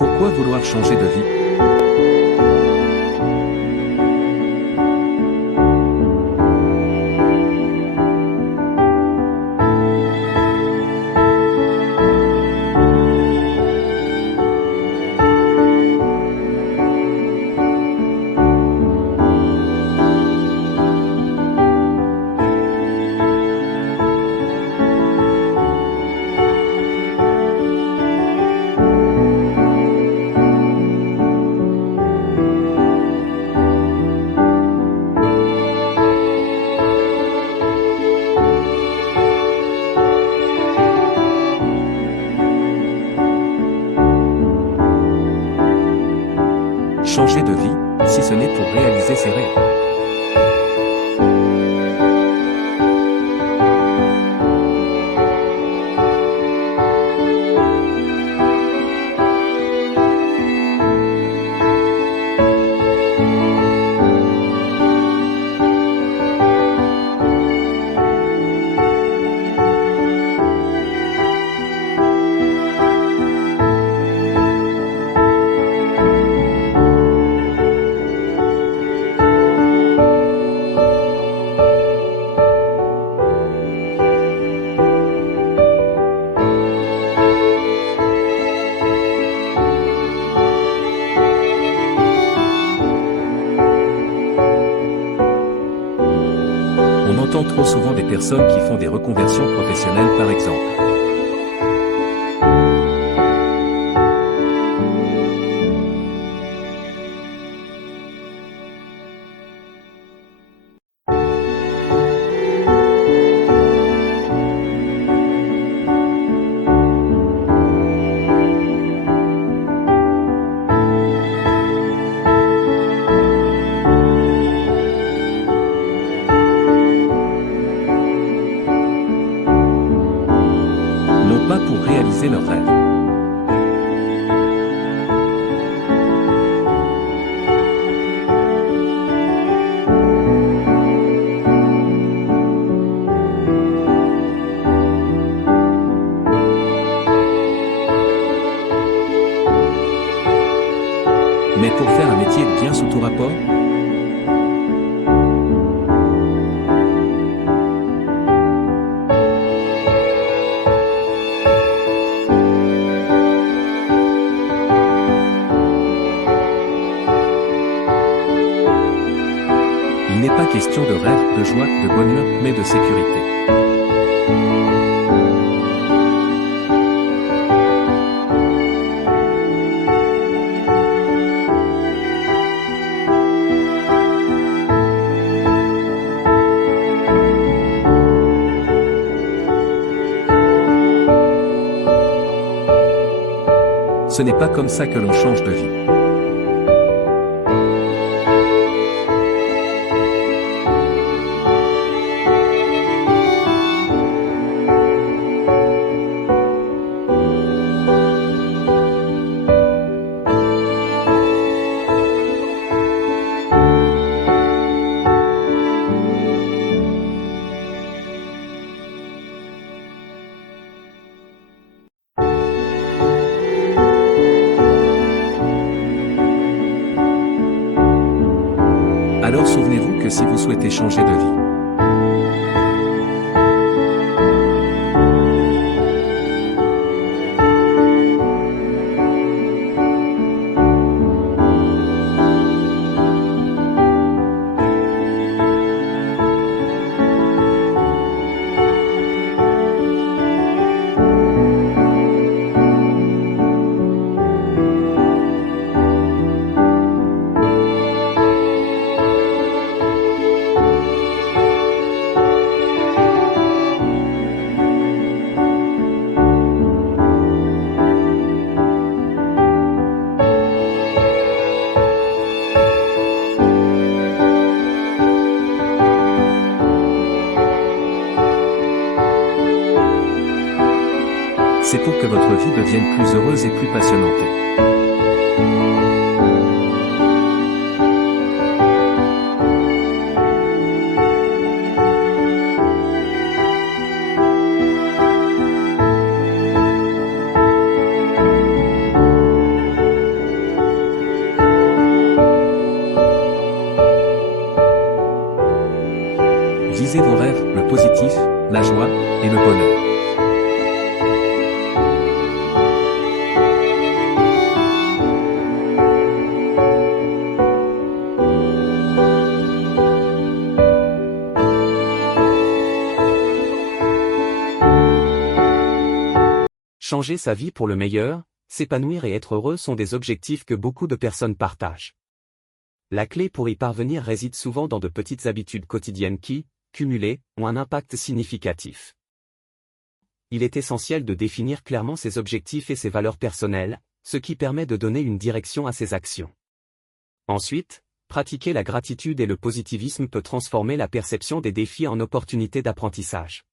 Pourquoi vouloir changer de vie? Changer de vie, si ce n'est pour réaliser ses rêves. On entend trop souvent des personnes qui font des reconversions professionnelles par exemple. Non pas pour réaliser leurs rêves. Mais pour faire un métier bien sous tout rapport? Il n'est pas question de rêve, de joie, de bonheur, mais de sécurité. Ce n'est pas comme ça que l'on change de vie. Alors souvenez-vous que si vous souhaitez changer de vie, c'est pour que votre vie devienne plus heureuse et plus passionnante. et le bonheur. Changer sa vie pour le meilleur, s'épanouir et être heureux sont des objectifs que beaucoup de personnes partagent. La clé pour y parvenir réside souvent dans de petites habitudes quotidiennes qui, cumulées, ont un impact significatif. Il est essentiel de définir clairement ses objectifs et ses valeurs personnelles, ce qui permet de donner une direction à ses actions. Ensuite, pratiquer la gratitude et le positivisme peut transformer la perception des défis en opportunités d'apprentissage.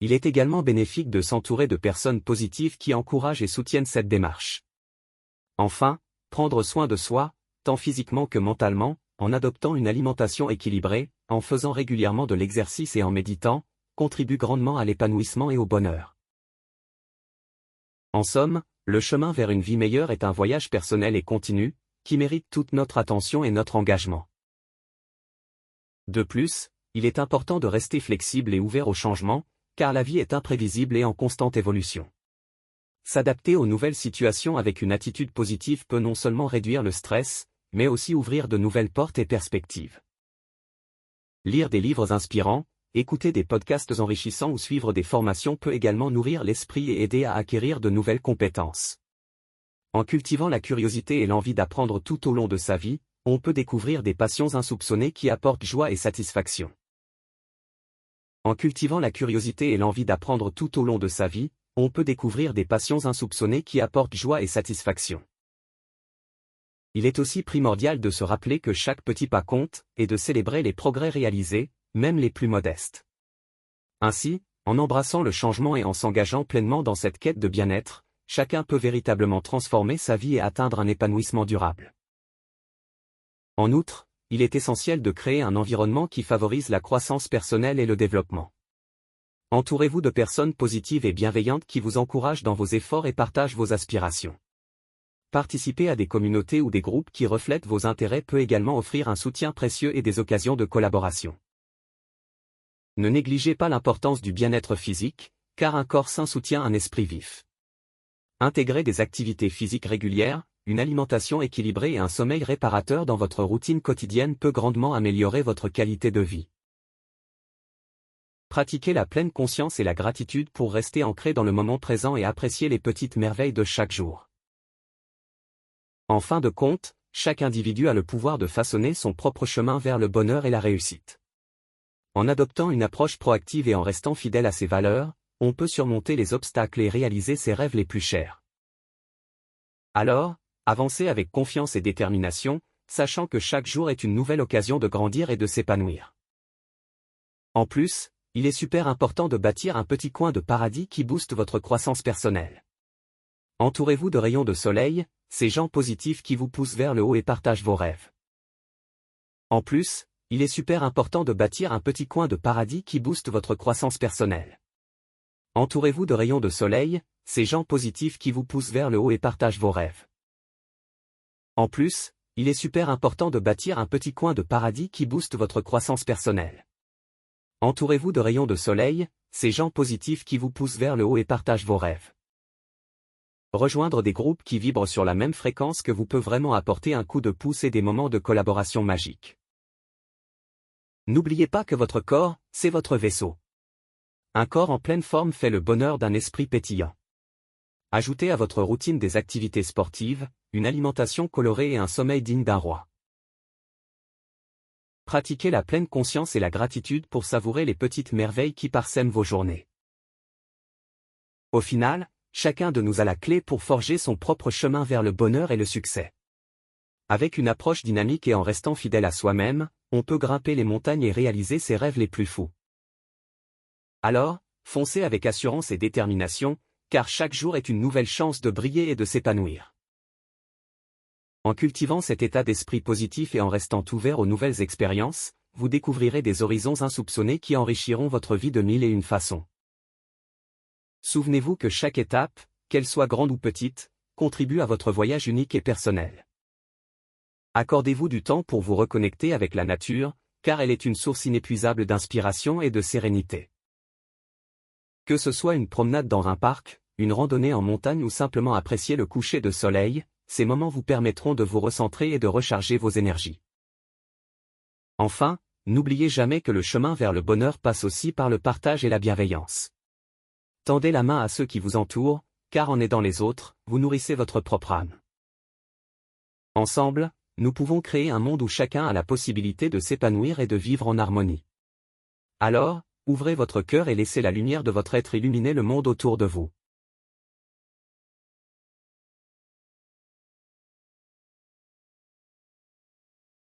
Il est également bénéfique de s'entourer de personnes positives qui encouragent et soutiennent cette démarche. Enfin, prendre soin de soi, tant physiquement que mentalement, en adoptant une alimentation équilibrée, en faisant régulièrement de l'exercice et en méditant, contribue grandement à l'épanouissement et au bonheur. En somme, le chemin vers une vie meilleure est un voyage personnel et continu, qui mérite toute notre attention et notre engagement. De plus, il est important de rester flexible et ouvert au changement, car la vie est imprévisible et en constante évolution. S'adapter aux nouvelles situations avec une attitude positive peut non seulement réduire le stress, mais aussi ouvrir de nouvelles portes et perspectives. Lire des livres inspirants, écouter des podcasts enrichissants ou suivre des formations peut également nourrir l'esprit et aider à acquérir de nouvelles compétences. En cultivant la curiosité et l'envie d'apprendre tout au long de sa vie, on peut découvrir des passions insoupçonnées qui apportent joie et satisfaction. En cultivant la curiosité et l'envie d'apprendre tout au long de sa vie, on peut découvrir des passions insoupçonnées qui apportent joie et satisfaction. Il est aussi primordial de se rappeler que chaque petit pas compte, et de célébrer les progrès réalisés, même les plus modestes. Ainsi, en embrassant le changement et en s'engageant pleinement dans cette quête de bien-être, chacun peut véritablement transformer sa vie et atteindre un épanouissement durable. En outre, il est essentiel de créer un environnement qui favorise la croissance personnelle et le développement. Entourez-vous de personnes positives et bienveillantes qui vous encouragent dans vos efforts et partagent vos aspirations. Participer à des communautés ou des groupes qui reflètent vos intérêts peut également offrir un soutien précieux et des occasions de collaboration. Ne négligez pas l'importance du bien-être physique, car un corps sain soutient un esprit vif. Intégrez des activités physiques régulières, une alimentation équilibrée et un sommeil réparateur dans votre routine quotidienne peut grandement améliorer votre qualité de vie. Pratiquez la pleine conscience et la gratitude pour rester ancré dans le moment présent et apprécier les petites merveilles de chaque jour. En fin de compte, chaque individu a le pouvoir de façonner son propre chemin vers le bonheur et la réussite. En adoptant une approche proactive et en restant fidèle à ses valeurs, on peut surmonter les obstacles et réaliser ses rêves les plus chers. Alors, avancez avec confiance et détermination, sachant que chaque jour est une nouvelle occasion de grandir et de s'épanouir. En plus, il est super important de bâtir un petit coin de paradis qui booste votre croissance personnelle. Entourez-vous de rayons de soleil, ces gens positifs qui vous poussent vers le haut et partagent vos rêves. En plus, il est super important de bâtir un petit coin de paradis qui booste votre croissance personnelle. Entourez-vous de rayons de soleil, ces gens positifs qui vous poussent vers le haut et partagent vos rêves. En plus, il est super important de bâtir un petit coin de paradis qui booste votre croissance personnelle. Entourez-vous de rayons de soleil, ces gens positifs qui vous poussent vers le haut et partagent vos rêves. Rejoindre des groupes qui vibrent sur la même fréquence que vous peut vraiment apporter un coup de pouce et des moments de collaboration magiques. N'oubliez pas que votre corps, c'est votre vaisseau. Un corps en pleine forme fait le bonheur d'un esprit pétillant. Ajoutez à votre routine des activités sportives, une alimentation colorée et un sommeil digne d'un roi. Pratiquez la pleine conscience et la gratitude pour savourer les petites merveilles qui parsèment vos journées. Au final, chacun de nous a la clé pour forger son propre chemin vers le bonheur et le succès. Avec une approche dynamique et en restant fidèle à soi-même, on peut grimper les montagnes et réaliser ses rêves les plus fous. Alors, foncez avec assurance et détermination, car chaque jour est une nouvelle chance de briller et de s'épanouir. En cultivant cet état d'esprit positif et en restant ouvert aux nouvelles expériences, vous découvrirez des horizons insoupçonnés qui enrichiront votre vie de mille et une façons. Souvenez-vous que chaque étape, qu'elle soit grande ou petite, contribue à votre voyage unique et personnel. Accordez-vous du temps pour vous reconnecter avec la nature, car elle est une source inépuisable d'inspiration et de sérénité. Que ce soit une promenade dans un parc, une randonnée en montagne ou simplement apprécier le coucher de soleil, ces moments vous permettront de vous recentrer et de recharger vos énergies. Enfin, n'oubliez jamais que le chemin vers le bonheur passe aussi par le partage et la bienveillance. Tendez la main à ceux qui vous entourent, car en aidant les autres, vous nourrissez votre propre âme. Ensemble, nous pouvons créer un monde où chacun a la possibilité de s'épanouir et de vivre en harmonie. Alors, ouvrez votre cœur et laissez la lumière de votre être illuminer le monde autour de vous.